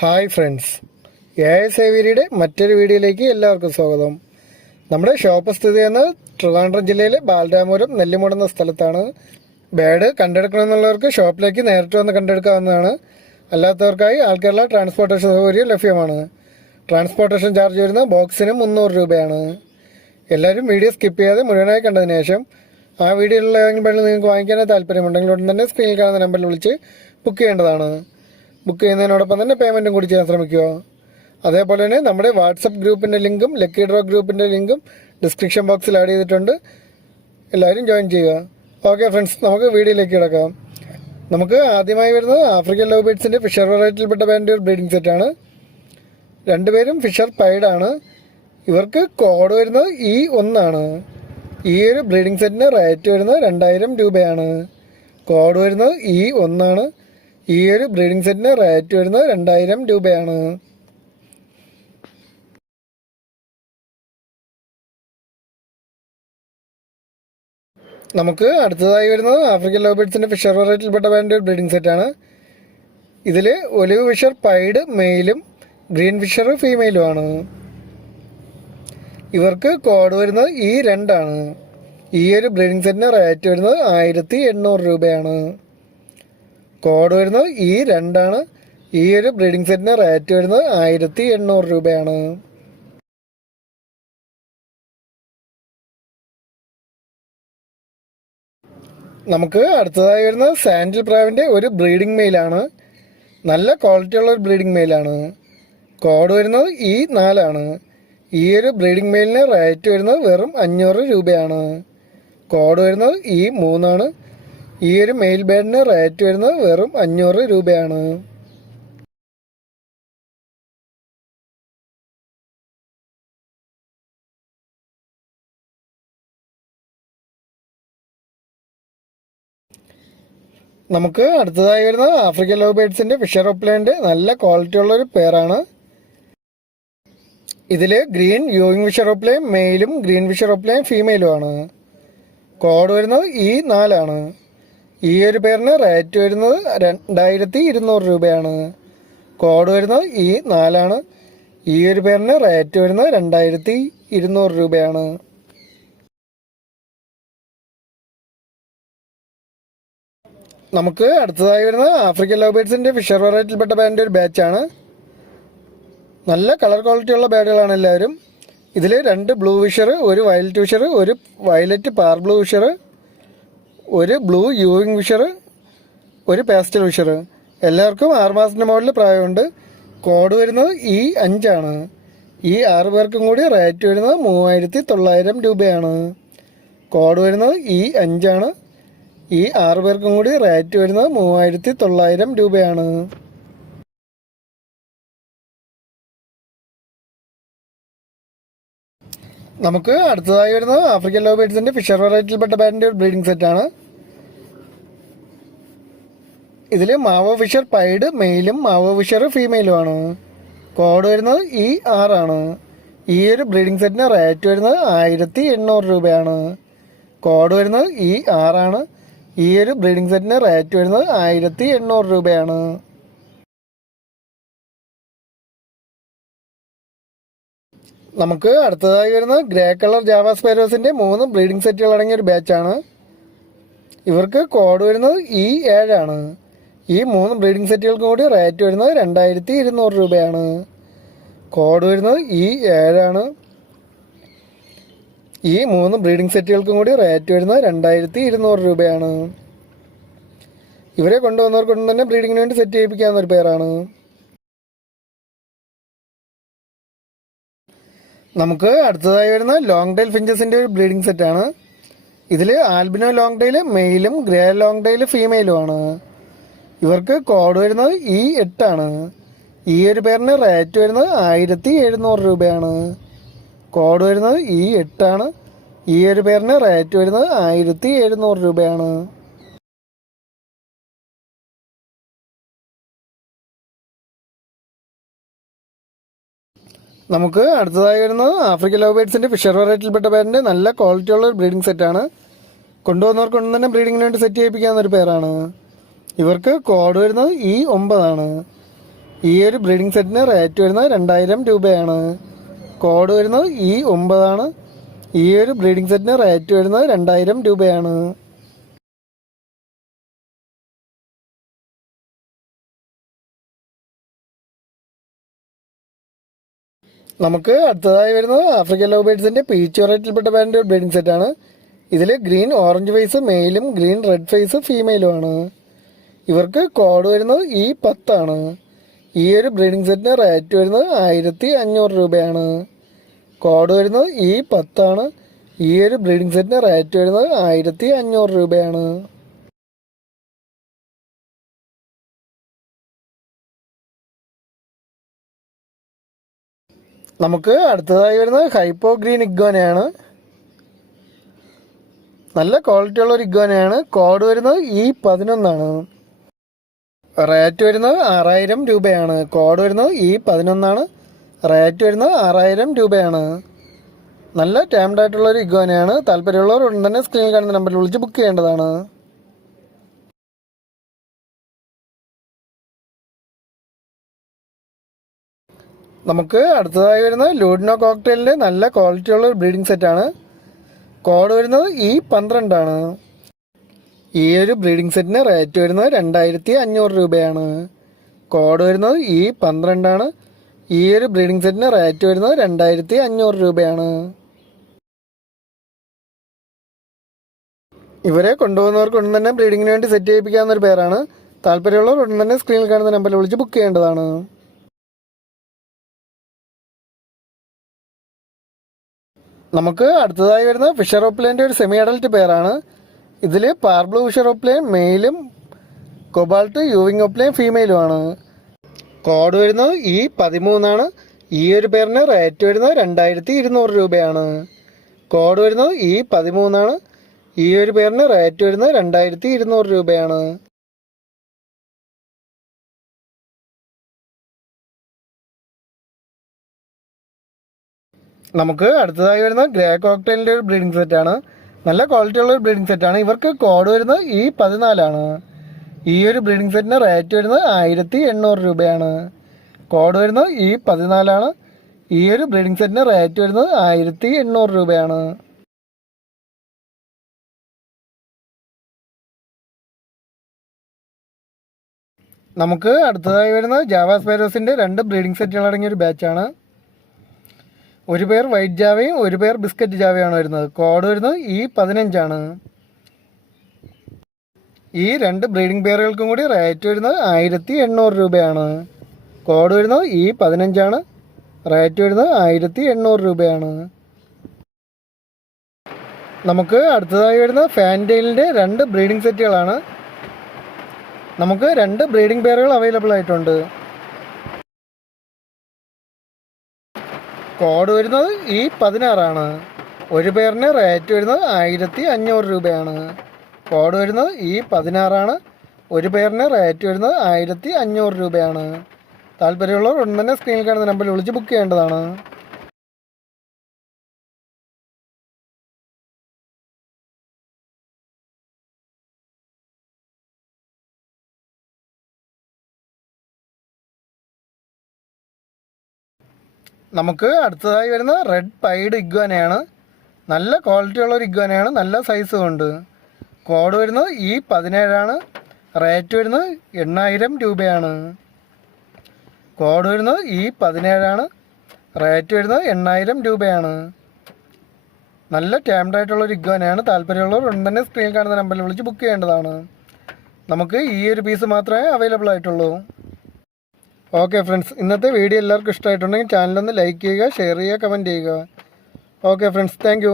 Hi friends, AIS മറ്റൊരു വീഡിയോയിലേക്ക് എല്ലാവർക്കും സ്വാഗതം. നമ്മുടെ ഷോപ്പ് സ്ഥിതി ചെയ്യുന്നത് ട്രിവാൻഡ്രം ജില്ലയിലെ ബാലരാമപുരം നെല്ലിമൂട് എന്ന സ്ഥലത്താണ്. ബേഡ് കണ്ടെടുക്കണമെന്നുള്ളവർക്ക് ഷോപ്പിലേക്ക് നേരിട്ട് വന്ന് കണ്ടെടുക്കാവുന്നതാണ്. അല്ലാത്തവർക്കായി ആൾ കേരള ട്രാൻസ്പോർട്ടേഷൻ സൗകര്യം ലഭ്യമാണ്. ട്രാൻസ്പോർട്ടേഷൻ ചാർജ് വരുന്നത് ബോക്സിന് 300 രൂപയാണ്. എല്ലാവരും വീഡിയോ സ്കിപ്പ് ചെയ്യാതെ മുഴുവനായി കണ്ടതിന് ശേഷം ആ വീഡിയോയിലുള്ള ഏതെങ്കിലും ബണ്ടിൽ നിങ്ങൾക്ക് വാങ്ങിക്കാനായി താല്പര്യമുണ്ടെങ്കിൽ ഉടൻ തന്നെ സ്ക്രീനിൽ കാണുന്ന നമ്പറിൽ വിളിച്ച് ബുക്ക് ചെയ്യേണ്ടതാണ്. ബുക്ക് ചെയ്യുന്നതിനോടൊപ്പം തന്നെ പേയ്മെൻറ്റും കൂടി ചെയ്യാൻ ശ്രമിക്കുക. അതേപോലെ തന്നെ നമ്മുടെ വാട്സപ്പ് ഗ്രൂപ്പിൻ്റെ ലിങ്കും ലക്കി ഡ്രോ ഗ്രൂപ്പിൻ്റെ ലിങ്കും ഡിസ്ക്രിപ്ഷൻ ബോക്സിൽ ആഡ് ചെയ്തിട്ടുണ്ട്. എല്ലാവരും ജോയിൻ ചെയ്യുക. ഓക്കെ ഫ്രണ്ട്സ്, നമുക്ക് വീഡിയോയിലേക്ക് കിടക്കാം. നമുക്ക് ആദ്യമായി വരുന്നത് ആഫ്രിക്കൻ ലവ് ബേഡ്സിൻ്റെ ഫിഷർ വെറൈറ്റിയിൽപ്പെട്ട ബാൻഡ് ഒരു ബ്രീഡിംഗ് സെറ്റാണ്. രണ്ടുപേരും ഫിഷർ പൈഡാണ്. ഇവർക്ക് കോഡ് വരുന്നത് E1 ഈ ഒരു ബ്രീഡിംഗ് സെറ്റിന് റേറ്റ് വരുന്നത് 2000 രൂപയാണ്. കോഡ് വരുന്നത് E1 ഈ ഒരു ബ്രീഡിംഗ് സെറ്റിന് റേറ്റ് വരുന്നത് 2000 രൂപയാണ്. നമുക്ക് അടുത്തതായി വരുന്നത് ആഫ്രിക്കൻ ലവ് ബേഡ്സിൻ്റെ ഫിഷർ വെറൈറ്റിയിൽപ്പെട്ട ബാൻഡ് ബ്രീഡിംഗ് സെറ്റാണ്. ഇതിൽ ഒലിവ് ഫിഷർ പൈഡ് മെയിലും ഗ്രീൻ ഫിഷർ ഫീമെയിലുമാണ്. ഇവർക്ക് കോഡ് വരുന്നത് E2 ഈ ഒരു ബ്രീഡിംഗ് സെറ്റിന് റേറ്റ് വരുന്നത് 1800 രൂപയാണ്. കോഡ് വരുന്നത് E2 ഈ ഒരു ബ്രീഡിംഗ് സെറ്റിന് റേറ്റ് വരുന്നത് 1800 രൂപയാണ്. നമുക്ക് അടുത്തതായി വരുന്നത് സാൻഡിൽ പ്രാവിൻ്റെ ഒരു ബ്രീഡിംഗ് മെയിലാണ്. നല്ല ക്വാളിറ്റി ഉള്ള ഒരു ബ്രീഡിംഗ് മെയിലാണ്. കോഡ് വരുന്നത് E4 ഈ ഒരു ബ്രീഡിംഗ് മെയിലിന് റേറ്റ് വരുന്നത് വെറും 500 രൂപയാണ്. കോഡ് വരുന്നത് E3 ഈ ഒരു മെയിൽ ബേഡിന് റേറ്റ് വരുന്നത് വെറും 500 രൂപയാണ്. നമുക്ക് അടുത്തതായി വരുന്നത് ആഫ്രിക്കൻ ലവ് ബേഡ്സിൻ്റെ ഫിഷർ ഓപ്ലാൻഡ് നല്ല ക്വാളിറ്റി ഉള്ളൊരു പെയറാണ്. ഇതിൽ ഗ്രീൻ യൂയിങ് ഫിഷർ ഓപ്ലൈൻ മെയിലും ഗ്രീൻ ഫിഷർ ഓപ്ലൈൻ ഫീമെയിലുമാണ്. കോഡ് വരുന്നത് E4 ഈ ഒരു പേരിന് റേറ്റ് വരുന്നത് 2200 രൂപയാണ്. കോഡ് വരുന്നത് E4 ഈ ഒരു പേരിന് റേറ്റ് വരുന്നത് 2200 രൂപയാണ്. നമുക്ക് അടുത്തതായി വരുന്നത് ആഫ്രിക്കൻ ലവ് ബേഡ്സിൻ്റെ ഫിഷർ വെറൈറ്റിയിൽപ്പെട്ട ബാൻഡ് ഒരു ബാച്ചാണ്. നല്ല കളർ ക്വാളിറ്റി ഉള്ള ബാഡുകളാണ് എല്ലാവരും. ഇതിൽ 2 ബ്ലൂ ഫിഷർ, ഒരു വയലറ്റ് ഫിഷർ, ഒരു വയലറ്റ് പാർ ബ്ലൂ ഫിഷർ, ഒരു ബ്ലൂ യൂയിങ് ഫിഷർ, ഒരു പാസ്റ്റൽ ഫിഷർ. എല്ലാവർക്കും 6 മാസത്തിൻ്റെ മുകളിൽ പ്രായമുണ്ട്. കോഡ് വരുന്നത് E5 ഈ 6 പേർക്കും കൂടി റേറ്റ് വരുന്നത് 3900 രൂപയാണ്. കോഡ് വരുന്നത് E5 ഈ 6 പേർക്കും കൂടി റേറ്റ് വരുന്നത് 3900 രൂപയാണ്. നമുക്ക് അടുത്തതായി വരുന്നത് ആഫ്രിക്കൻ ലവ് ബേഡ്സിൻ്റെ ഫിഷർ വെറൈറ്റിയിൽപ്പെട്ട ബാൻഡ് ബ്രീഡിംഗ് സെറ്റാണ്. ഇതിൽ മാവോ ഫിഷർ പൈഡ് മെയിലും മാവോ ഫിഷർ ഫീമെയിലുമാണ്. കോഡ് വരുന്നത് E6 ഈ ഒരു ബ്രീഡിംഗ് സെറ്റിന് റേറ്റ് വരുന്നത് 1800 രൂപയാണ്. കോഡ് വരുന്നത് E6 ഈ ഒരു ബ്രീഡിംഗ് സെറ്റിന് റേറ്റ് വരുന്നത് 1800 രൂപയാണ്. നമുക്ക് അടുത്തതായി വരുന്നത് ഗ്രേ കളർ ജാവ സ്പൈരോസിൻ്റെ 3 ബ്രീഡിംഗ് സെറ്റുകൾ അടങ്ങിയ ഒരു ബാച്ചാണ്. ഇവർക്ക് കോഡ് വരുന്നത് E7 ഈ 3 ബ്രീഡിംഗ് സെറ്റുകൾക്കും കൂടി റേറ്റ് വരുന്നത് 2200 രൂപയാണ്. കോഡ് വരുന്നത് E7 ഈ 3 ബ്രീഡിംഗ് സെറ്റുകൾക്കും കൂടി റേറ്റ് വരുന്നത് 2200 രൂപയാണ്. ഇവരെ കൊണ്ടുവന്നവർക്കൊന്നും തന്നെ ബ്രീഡിങ്ങിന് വേണ്ടി സെറ്റ് ചെയ്യിപ്പിക്കാവുന്ന ഒരു പെയറാണ്. നമുക്ക് അടുത്തതായി വരുന്ന ലോങ് ടൈൽ ഫിഞ്ചസിൻ്റെ ഒരു ബ്രീഡിംഗ് സെറ്റാണ്. ഇതിൽ ആൽബിനോ ലോങ് ടൈൽ മെയിലും ഗ്രേ ലോങ് ടൈൽ ഫീമെയിലുമാണ്. ഇവർക്ക് കോഡ് വരുന്നത് E8 ഈ ഒരു പേരിന് റേറ്റ് വരുന്നത് 1700 രൂപയാണ്. കോഡ് വരുന്നത് E8 ഈ ഒരു പേരിന് റേറ്റ് വരുന്നത് 1700 രൂപയാണ്. നമുക്ക് അടുത്തതായി വരുന്നത് ആഫ്രിക്കൻ ലവ് ബേഡ്സിൻ്റെ ഫിഷർ വെറൈറ്റിയിൽപ്പെട്ട പേരിൻ്റെ നല്ല ക്വാളിറ്റി ഉള്ള ഒരു ബ്രീഡിംഗ് സെറ്റാണ്. കൊണ്ടുവന്നവർക്കൊന്നും തന്നെ ബ്രീഡിങ്ങിന് വേണ്ടി സെറ്റ് ചെയ്യിപ്പിക്കാവുന്ന ഒരു പേരാണ്. ഇവർക്ക് കോഡ് വരുന്നത് E9 ഈ ഒരു ബ്രീഡിംഗ് സെറ്റിന് റേറ്റ് വരുന്നത് 2000 രൂപയാണ്. കോഡ് വരുന്നത് E9 ആണ്. ഈ ഒരു ബ്രീഡിംഗ് സെറ്റിന് റേറ്റ് വരുന്നത് 2000 രൂപയാണ്. നമുക്ക് അടുത്തതായി വരുന്നത് ആഫ്രിക്കൻ ലവ് ബേർഡ്സിന്റെ പീച്ച് വെറൈറ്റിയിൽപ്പെട്ട പാരന്റ് ബ്രീഡിംഗ് സെറ്റാണ്. ഇതിൽ ഗ്രീൻ ഓറഞ്ച് ഫേസ് മെയിലും ഗ്രീൻ റെഡ് ഫേസ് ഫീമെയിലുമാണ്. ഇവർക്ക് കോഡ് വരുന്നത് E10 ആണ്. ഈ ഒരു ബ്രീഡിംഗ് സെറ്റിന് റേറ്റ് വരുന്നത് 1500 രൂപയാണ്. കോഡ് വരുന്നത് E10 ആണ്. ഈ ഒരു ബ്രീഡിംഗ് സെറ്റിന് റേറ്റ് വരുന്നത് 1500 രൂപയാണ്. നമുക്ക് അടുത്തതായി വരുന്നത് ഹൈപ്പോ ഗ്രീൻ ഇഗ്വാനയാണ്. നല്ല ക്വാളിറ്റി ഉള്ള ഒരു ഇഗ്വാനയാണ്. കോഡ് വരുന്നത് E11 ആണ്. റേറ്റ് വരുന്നത് 6000 രൂപയാണ്. കോഡ് വരുന്നത് E11 ആണ്. റേറ്റ് വരുന്നത് 6000 രൂപയാണ്. നല്ല ടൈംഡ് ആയിട്ടുള്ള ഒരു ഇഗ്വാനയാണ്. താല്പര്യമുള്ളവർ ഉടൻ തന്നെ സ്ക്രീനിൽ കാണുന്ന നമ്പറിൽ വിളിച്ച് ബുക്ക് ചെയ്യേണ്ടതാണ്. നമുക്ക് അടുത്തതായി വരുന്നത് ലൂഡിനോ കോക്ടെയിലിൻ്റെ നല്ല ക്വാളിറ്റി ഉള്ള ഒരു ബ്രീഡിംഗ് സെറ്റാണ്. കോഡ് വരുന്നത് E12 ആണ്. ഈ ഒരു ബ്രീഡിംഗ് സെറ്റിന് റേറ്റ് വരുന്നത് 2500 രൂപയാണ്. കോഡ് വരുന്നത് E12 ആണ്. ഈ ഒരു ബ്രീഡിംഗ് സെറ്റിന് റേറ്റ് വരുന്നത് 2500 രൂപയാണ്. ഇവരെ കൊണ്ടുപോകുന്നവർക്ക് ഉടൻ തന്നെ ബ്രീഡിങ്ങിന് വേണ്ടി സെറ്റ് ചെയ്യിപ്പിക്കാവുന്ന ഒരു പേരാണ്. താല്പര്യമുള്ളവർ ഉടൻ തന്നെ സ്ക്രീനിൽ കാണുന്ന നമ്പറിൽ വിളിച്ച് ബുക്ക് ചെയ്യേണ്ടതാണ്. നമുക്ക് അടുത്തതായി വരുന്നത് ഫിഷർ ഓപ്ലേൻ്റെ ഒരു സെമി അഡൽട്ട് പെയറാണ്. ഇതിൽ പാർബ്ലൂ ഫിഷർ ഓപ്ലേൻ മെയിലും കൊബാൾട്ട് യൂവിങ് ഓപ്ലേൻ ഫീമെയിലുമാണ്. കോഡ് വരുന്നത് E13 ആണ്. ഈ ഒരു പെയറിന് റേറ്റ് വരുന്നത് 2200 രൂപയാണ്. കോഡ് വരുന്നത് E13 ആണ്. ഈ ഒരു പെയറിന് റേറ്റ് വരുന്നത് 2200 രൂപയാണ്. നമുക്ക് അടുത്തതായി വരുന്ന ഗ്രേ കോക്ടെയിലിൻ്റെ ഒരു ബ്രീഡിംഗ് സെറ്റാണ്. നല്ല ക്വാളിറ്റി ഉള്ള ഒരു ബ്രീഡിംഗ് സെറ്റാണ്. ഇവർക്ക് കോഡ് വരുന്നത് E14 ആണ്. ഈ ഒരു ബ്രീഡിംഗ് സെറ്റിന് റേറ്റ് വരുന്നത് 1800 രൂപയാണ്. കോഡ് വരുന്നത് E14 ആണ്. ഈ ഒരു ബ്രീഡിംഗ് സെറ്റിന് റേറ്റ് വരുന്നത് 1800 രൂപയാണ്. നമുക്ക് അടുത്തതായി വരുന്നത് ജാവ സ്പൈരോസിൻ്റെ 2 ബ്രീഡിംഗ് സെറ്റുകൾ അടങ്ങിയ ഒരു ബാച്ചാണ്. ഒരു പേർ വൈറ്റ് ജാവയും ഒരു പേർ ബിസ്ക്കറ്റ് ജാവയാണ് വരുന്നത്. കോഡ് വരുന്നത് E15 ആണ്. ഈ 2 ബ്രീഡിംഗ് പെയറുകൾക്കും കൂടി റേറ്റ് വരുന്നത് 1800 രൂപയാണ്. കോഡ് വരുന്നത് E15 ആണ്. റേറ്റ് വരുന്നത് 1800 രൂപയാണ്. നമുക്ക് അടുത്തതായി വരുന്ന ഫാൻറ്റെയിലിൻ്റെ 2 ബ്രീഡിംഗ് സെറ്റുകളാണ്. നമുക്ക് 2 ബ്രീഡിംഗ് പെയറുകൾ അവൈലബിൾ ആയിട്ടുണ്ട്. കോഡ് വരുന്നത് E16 ആണ്. ഒരു പേരിന് റേറ്റ് വരുന്നത് 1500 രൂപയാണ്. കോഡ് വരുന്നത് E16 ആണ്. ഒരു പേരിന് റേറ്റ് വരുന്നത് 1500 രൂപയാണ്. താല്പര്യമുള്ളവർ ഉടൻ തന്നെ സ്ക്രീനിൽ കാണുന്ന നമ്പറിൽ വിളിച്ച് ബുക്ക് ചെയ്യേണ്ടതാണ്. നമുക്ക് അടുത്തതായി വരുന്ന റെഡ് പൈഡ് ഇഗ്വാനയാണ്. നല്ല ക്വാളിറ്റി ഉള്ള ഒരു ഇഗ്വാനയാണ്. നല്ല സൈസും ഉണ്ട്. കോഡ് വരുന്നത് E17 ആണ്. റേറ്റ് വരുന്നത് 8000 രൂപയാണ്. കോഡ് വരുന്നത് E17 ആണ്. റേറ്റ് വരുന്നത് 8000 രൂപയാണ്. നല്ല ടൈംഡ് ആയിട്ടുള്ള ഒരു ഇഗ്വാനയാണ്. താല്പര്യമുള്ളവർ ഉടൻ തന്നെ സ്ക്രീനിൽ കാണുന്ന നമ്പറിൽ വിളിച്ച് ബുക്ക് ചെയ്യേണ്ടതാണ്. നമുക്ക് ഈ ഒരു പീസ് മാത്രമേ അവൈലബിൾ ആയിട്ടുള്ളൂ. ഓക്കെ ഫ്രണ്ട്സ്, ഇന്നത്തെ വീഡിയോ എല്ലാവർക്കും ഇഷ്ടമായിട്ടുണ്ടെങ്കിൽ ചാനലൊന്ന് ലൈക്ക് ചെയ്യുക, ഷെയർ ചെയ്യുക, കമൻറ്റ് ചെയ്യുക. Okay friends, thank you.